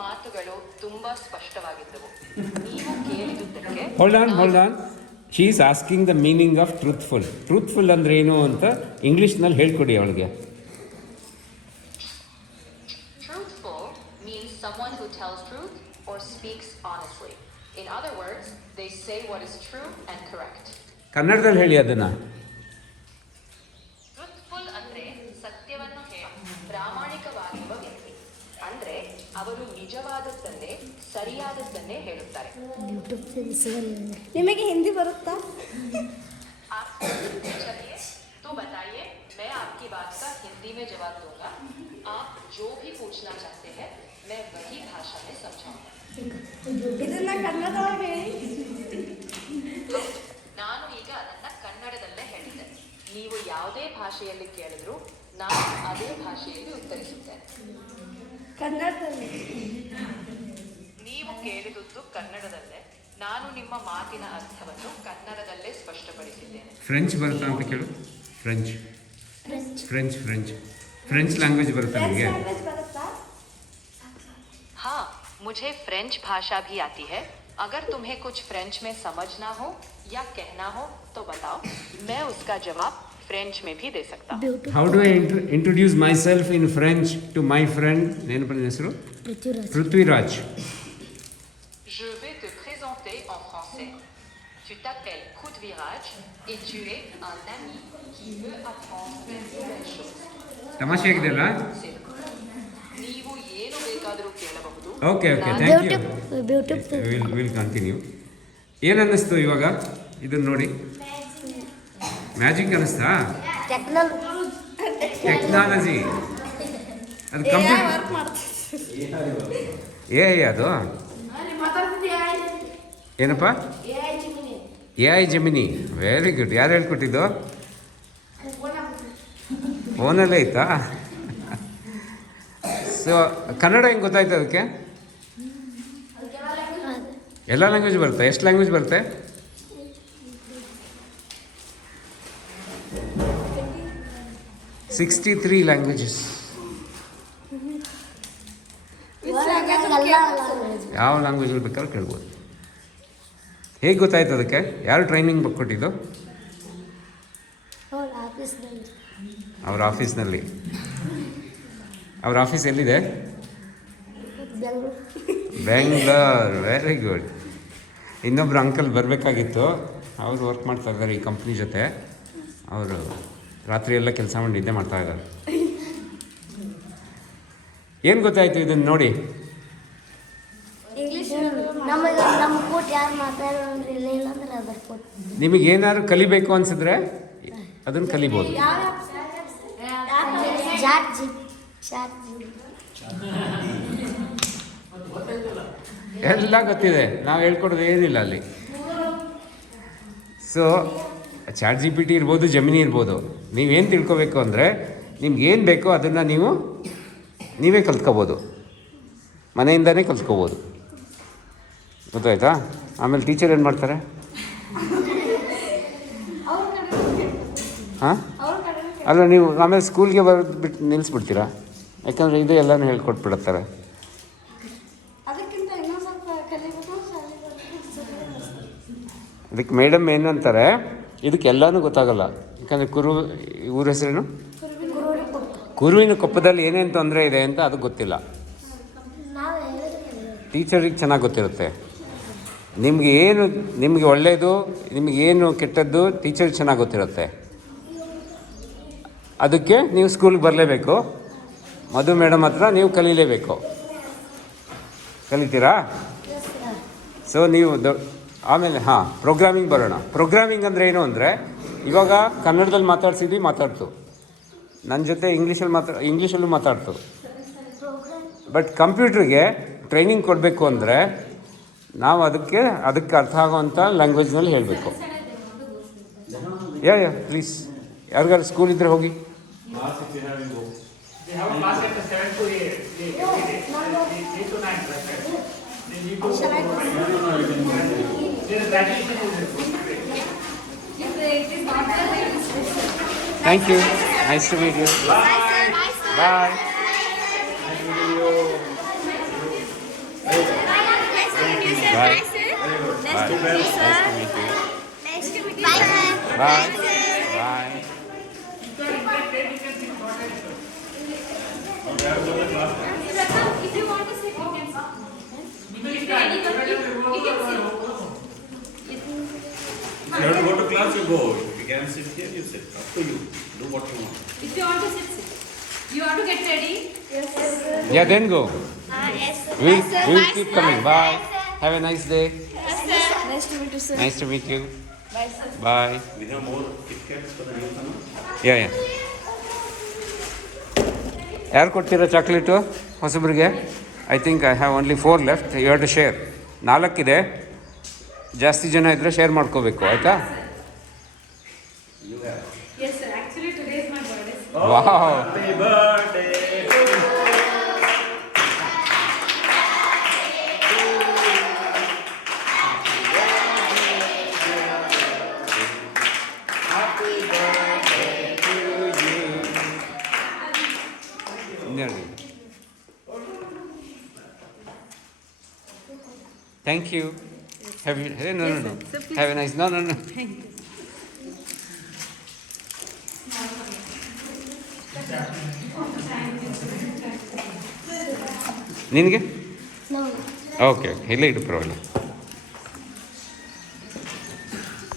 ಮಾತುಗಳು ತುಂಬಾ ಸ್ಪಷ್ಟವಾಗಿದ್ದವು. ನೀವು ಕೇಳಿದುದಕ್ಕೆ hold on. She is asking the meaning of truthful. Truthful ಅಂದ್ರೆ ಏನು ಅಂತ ಇಂಗ್ಲಿಷ್ನಲ್ಲಿ ಹೇಳ್ಕೊಡಿ ಅವಳಿಗೆ. Truthful means someone who tells truth or speaks honestly. In other words, they say what is true and correct. ಕನ್ನಡದಲ್ಲಿ ಹೇಳಿ ಅದನ್ನ. Truthful ಅಂದ್ರೆ ಸತ್ಯವನ್ನು ಹೇಳಿ ಪ್ರಾಮಾಣಿಕವಾಗಿರುವ ವ್ಯಕ್ತಿ. ಅಂದ್ರೆ ಅವರು ನಿಜವಾದದ್ದನ್ನೇ ಸರಿಯಾದದ್ದನ್ನೇ ಹೇಳುತ್ತಾರೆ. ನಿಮಗೆ ಹಿಂದಿ ಬರುತ್ತಾ? चलिए तो बताइए, मैं आपकी बात का हिंदी में जवाब दूंगा. आप जो भी पूछना चाहते हैं मैं वही भाषा में समझाऊंगा. ಇದನ್ನ ಕನ್ನಡದೊಳಗೆ ಹೇಳಿ. ನಾನು ಈಗ ಅದನ್ನ ಕನ್ನಡದಲ್ಲೇ ಹೇಳಿದ್ದೆ. ನೀವು ಯಾವುದೇ ಭಾಷೆಯಲ್ಲಿ ಕೇಳಿದ್ರು ನಾನು ಅದೇ ಭಾಷೆಯಲ್ಲಿ ಉತ್ತರಿಸುತ್ತೇನೆ. ಕನ್ನಡದಲ್ಲಿ ನೀವು ಕೇಳಿದುದು ಕನ್ನಡದಲ್ಲೇ, ನಾನು ನಿಮ್ಮ ಮಾತಿನ ಅರ್ಥವನ್ನು ಕನ್ನಡದಲ್ಲೇ ಸ್ಪಷ್ಟಪಡಿಸಿದ್ದೇನೆ. ಫ್ರೆಂಚ್ ಬರುತ್ತಾ ಅಂತ ಕೇಳು. ಫ್ರೆಂಚ್ ಲ್ಯಾಂಗ್ವೇಜ್ ಬರುತ್ತಾ ನಿಮಗೆ? हाँ, मुझे फ्रेंच भाषा भी आती है. अगर तुम्हें कुछ फ्रेंच में समझना हो या कहना हो तो बताओ, मैं उसका जवाब फ्रेंच में भी दे सकता हूँ. How do I introduce myself in French to my friend? ಏನಪ್ಪ ನಿನ್ನ ಹೆಸರು? Prithviraj. Je vais te présenter en français. Tu t'appelles Prithviraj et tu es un ami qui veut apprendre de nouvelles choses. ತಮಾಷೆ ಆಗಿದೆಯಲ್ಲ? ನೀವು ಏನು ಬೇಕಾದರೂ ಕೇಳಬಹುದು. Okay thank you. Will continue. ಏನು ಅನ್ನಿಸ್ತು ಇವಾಗ ಇದನ್ನು ನೋಡಿ? ಮ್ಯಾಜಿಕ್ ಅನ್ನಿಸ್ತಾ? ಟೆಕ್ನಾಲಜಿ ಅದು ಕಂಪ್ಯೂಟರ್ ಅದು ಏನಪ್ಪ? AI gemini. Very good. ಯಾರು ಹೇಳ್ಕೊಟ್ಟಿದ್ದು? ಫೋನಲ್ಲೇ ಐತಾ? ಸೊ ಕನ್ನಡ ಹೆಂಗೆ ಗೊತ್ತಾಯ್ತು ಅದಕ್ಕೆ? ಎಲ್ಲ ಲ್ಯಾಂಗ್ವೇಜ್ ಬರುತ್ತೆ. ಎಷ್ಟು ಲ್ಯಾಂಗ್ವೇಜ್ ಬರುತ್ತೆ? $63 ಲ್ಯಾಂಗ್ವೇಜಸ್. ಯಾವ ಲ್ಯಾಂಗ್ವೇಜಲ್ಲಿ ಬೇಕಾದ್ರೂ ಕೇಳ್ಬೋದು. ಹೇಗೆ ಗೊತ್ತಾಯ್ತು ಅದಕ್ಕೆ? ಯಾರು ಟ್ರೈನಿಂಗ್ ಕೊಟ್ಟಿದ್ದು? ಅವ್ರ ಆಫೀಸ್ನಲ್ಲಿ. ಅವ್ರ ಆಫೀಸ್ ಎಲ್ಲಿದೆ? ಬೆಂಗಳೂರು. Very good. ಇನ್ನೊಬ್ರು ಅಂಕಲ್ ಬರಬೇಕಾಗಿತ್ತು. ಅವರು ವರ್ಕ್ ಮಾಡ್ತಾ ಇದ್ದಾರೆ ಈ ಕಂಪ್ನಿ ಜೊತೆ. ಅವರು ರಾತ್ರಿ ಎಲ್ಲ ಕೆಲಸ ಮಾಡಿ ನಿದ್ದೆ ಮಾಡ್ತಾ ಇದ್ದಾರೆ. ಏನು ಗೊತ್ತಾಯ್ತು ಇದನ್ನು ನೋಡಿ? ನಿಮಗೇನಾದ್ರು ಕಲಿಬೇಕು ಅನ್ಸಿದ್ರೆ ಅದನ್ನು ಕಲಿಬೋದು. ಎಲ್ಲ ಗೊತ್ತಿದೆ, ನಾವು ಹೇಳ್ಕೊಡೋದು ಏನಿಲ್ಲ ಅಲ್ಲಿ. ಸೊ ChatGPT ಇರ್ಬೋದು, ಜೆಮಿನಿ ಇರ್ಬೋದು. ನೀವೇನು ತಿಳ್ಕೊಬೇಕು ಅಂದರೆ ನಿಮ್ಗೇನು ಬೇಕೋ ಅದನ್ನು ನೀವೇ ಕಲ್ತ್ಕೋಬೋದು, ಮನೆಯಿಂದನೇ ಕಲ್ತ್ಕೋಬೋದು. ಗೊತ್ತಾಯ್ತಾ? ಆಮೇಲೆ ಟೀಚರ್ ಏನು ಮಾಡ್ತಾರೆ? ಹಾಂ ಅಲ್ಲ, ನೀವು ಆಮೇಲೆ ಸ್ಕೂಲ್ಗೆ ಬಿಟ್ಟು ನಿಲ್ಲಿಸ್ಬಿಡ್ತೀರಾ? ಯಾಕಂದರೆ ಇದು ಎಲ್ಲನೂ ಹೇಳ್ಕೊಟ್ಬಿಡುತ್ತಾರೆ. ಅದಕ್ಕೆ ಮೇಡಮ್ ಏನಂತಾರೆ, ಇದಕ್ಕೆಲ್ಲನೂ ಗೊತ್ತಾಗಲ್ಲ. ಯಾಕಂದರೆ ಊರ ಹೆಸರೇನು? ಕುರುವಿನ ಕೊಪ್ಪದಲ್ಲಿ ಏನೇನು ತೊಂದರೆ ಇದೆ ಅಂತ ಅದು ಗೊತ್ತಿಲ್ಲ. ಟೀಚರಿಗೆ ಚೆನ್ನಾಗಿ ಗೊತ್ತಿರುತ್ತೆ. ನಿಮಗೆ ಒಳ್ಳೆಯದು, ನಿಮಗೇನು ಕೆಟ್ಟದ್ದು ಟೀಚರ್ಗೆ ಚೆನ್ನಾಗಿ ಗೊತ್ತಿರುತ್ತೆ. ಅದಕ್ಕೆ ನೀವು ಸ್ಕೂಲ್ಗೆ ಬರಲೇಬೇಕು. ಮಧು ಮೇಡಮ್ ಹತ್ರ ನೀವು ಕಲೀಲೇಬೇಕು. ಕಲಿತೀರಾ? ಸೊ ನೀವು ಆಮೇಲೆ ಪ್ರೋಗ್ರಾಮಿಂಗ್ ಬರೋಣ. ಪ್ರೋಗ್ರಾಮಿಂಗ್ ಅಂದರೆ ಏನು ಅಂದರೆ, ಇವಾಗ ಕನ್ನಡದಲ್ಲಿ ಮಾತಾಡ್ತು, ನನ್ನ ಜೊತೆ ಇಂಗ್ಲೀಷಲ್ಲೂ ಮಾತಾಡ್ತು. ಬಟ್ ಕಂಪ್ಯೂಟ್ರಿಗೆ ಟ್ರೈನಿಂಗ್ ಕೊಡಬೇಕು ಅಂದರೆ ನಾವು ಅದಕ್ಕೆ ಅರ್ಥ ಆಗೋವಂಥ ಲ್ಯಾಂಗ್ವೇಜ್ನಲ್ಲಿ ಹೇಳಬೇಕು. ಯಾ ಪ್ಲೀಸ್, ಯಾರಿಗಾರು ಸ್ಕೂಲ್ ಇದ್ದರೆ ಹೋಗಿ. Thank you. Nice to meet you. Bye. Bye. Nice meeting you. Nice to meet you. Bye, sir. Bye. Bye. If you want to sit, you can sit. If anyone, you can sit. If you have to go to class, you go. If you can sit here, you sit. Up to you. Do what you want. If you want to sit, sit. You want to get ready? Yes, sir. Yeah, then go. Yes, sir. We'll keep coming. Bye. Have a nice day. Yes, sir. Nice to meet you, sir. Nice to meet you. Bye, sir. Bye. We have more Kit Kats for the newcomer. Yeah. ಯಾರು ಕೊಡ್ತೀರಾ chocolate ಹೊಸಬ್ರಿಗೆ? I think I have only 4 left. You have to share. 4 ಇದೆ. ಜಾಸ್ತಿ ಜನ ಇದ್ದರೆ share ಮಾಡ್ಕೋಬೇಕು, ಆಯಿತಾ? Yes, sir. Actually, today is my birthday. Wow. Happy birthday. Thank you. Have you? Hey, no. Have a nice. No. ನಿನಗೆ? No. Okay ಇಲ್ಲೇ ಇಡು ಪರವಾಗಿಲ್ಲ.